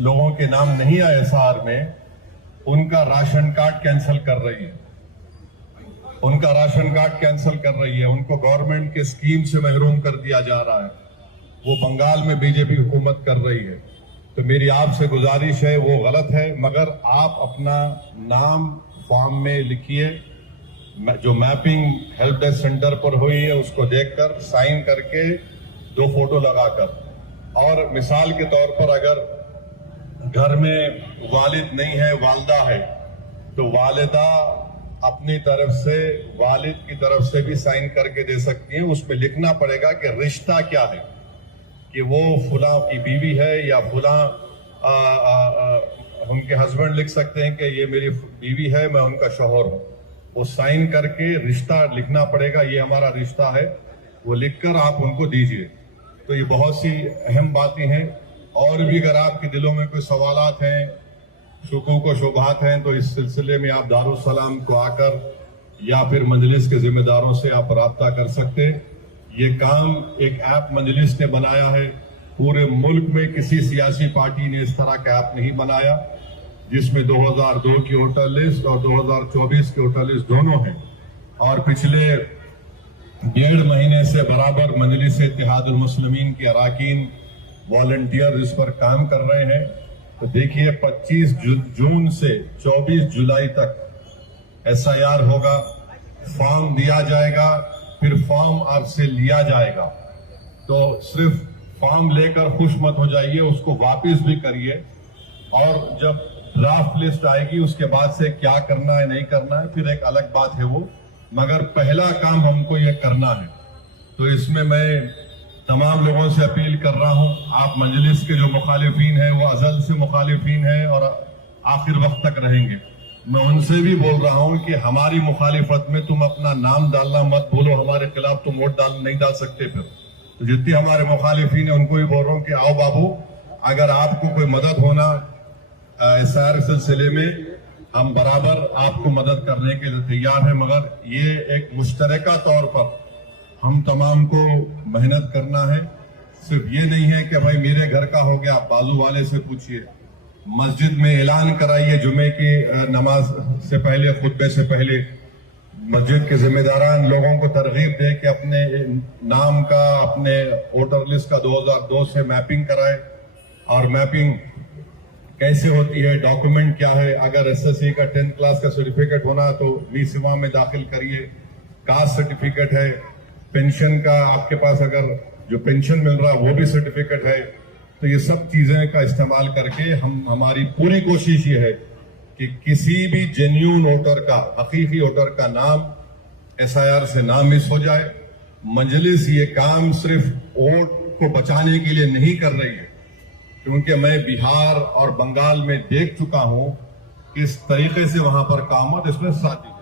लोगों के नाम नहीं आए एसआर में, उनका राशन कार्ड कैंसिल कर रही है, उनका राशन कार्ड कैंसिल कर रही है, उनको गवर्नमेंट के स्कीम से महरूम कर दिया जा रहा है। वो बंगाल में बीजेपी हुकूमत कर रही है। तो मेरी आपसे गुजारिश है, वो गलत है, मगर आप अपना नाम फॉर्म में लिखिए। जो मैपिंग हेल्प डेस्क सेंटर पर हुई है उसको देखकर साइन करके 2 फोटो लगाकर, और मिसाल के तौर पर अगर घर में वालिद नहीं है, वालदा है, तो वालिदा अपनी तरफ से वालिद की तरफ से भी साइन करके दे सकती हैं। उसमें लिखना पड़ेगा कि रिश्ता क्या है, कि वो फुला की बीवी है या फुला उनके हस्बैंड लिख सकते हैं कि ये मेरी बीवी है, मैं उनका शौहर हूं। वो साइन करके रिश्ता लिखना पड़ेगा, ये हमारा रिश्ता है, वो लिखकर आप उनको दीजिए। तो ये बहुत सी अहम बातें हैं। और भी अगर आपके दिलों में कोई सवालात हैं, शुकूक व शुबहात हैं, तो इस सिलसिले में आप दारुस्सलाम को आकर या फिर मजलिस के जिम्मेदारों से आप राब्ता कर सकते हैं। ये काम एक ऐप मजलिस ने बनाया है, पूरे मुल्क में किसी सियासी पार्टी ने इस तरह का ऐप नहीं बनाया, जिसमें 2002 की वोटर लिस्ट और 2024 की वोटर लिस्ट दोनों हैं। और पिछले 1.5 महीने से बराबर मजलिस इत्तेहादुल मुस्लिमीन के अराकीन वॉलंटियर इस पर काम कर रहे हैं। तो देखिए 25 जून से 24 जुलाई तक SIR होगा, फॉर्म दिया जाएगा, फिर फॉर्म आपसे लिया जाएगा। तो सिर्फ फॉर्म लेकर खुश मत हो जाइए, उसको वापस भी करिए। और जब ड्राफ्ट लिस्ट आएगी उसके बाद से क्या करना है नहीं करना है फिर एक अलग बात है वो, मगर पहला काम हमको ये करना है। तो इसमें मैं तमाम लोगों से अपील कर रहा हूं, आप मजलिस के जो मुखालिफिन हैं वो अजल से मुखालिफिन हैं और आखिर वक्त तक रहेंगे। मैं उनसे भी बोल रहा हूं कि हमारी मुखालिफत में तुम अपना नाम डालना मत भूलो, हमारे खिलाफ तुम वोट नहीं डाल सकते। फिर तो जितने हमारे मुखालिफिन हैं उनको भी बोल रहा हूं कि आओ बाबू, अगर आपको कोई मदद होना SIR सिलसिले में, हम बराबर आपको मदद करने के लिए तैयार हैं। मगर ये एक मुश्तरका तौर पर हम तमाम को मेहनत करना है। सिर्फ ये नहीं है कि भाई मेरे घर का हो गया, बाजू वाले से पूछिए। मस्जिद में ऐलान कराइए जुमे की नमाज से पहले, खुतबे से पहले। मस्जिद के जिम्मेदारान लोगों को तरगीब दे कि अपने नाम का, अपने वोटर लिस्ट का 2002 से मैपिंग कराए। और मैपिंग कैसे होती है, डॉक्यूमेंट क्या है, अगर SSC का 10th क्लास का सर्टिफिकेट होना तो मीसिमा में दाखिल करिए। कास्ट सर्टिफिकेट है, पेंशन का आपके पास अगर जो पेंशन मिल रहा है वो भी सर्टिफिकेट है। तो ये सब चीजें का इस्तेमाल करके हमारी पूरी कोशिश ये है कि किसी भी जेन्युइन वोटर का, हकीकी वोटर का नाम SIR से ना मिस हो जाए। मजलिस ये काम सिर्फ वोट को बचाने के लिए नहीं कर रही है, क्योंकि मैं बिहार और बंगाल में देख चुका हूं किस तरीके से वहां पर काम हो, इसमें साथी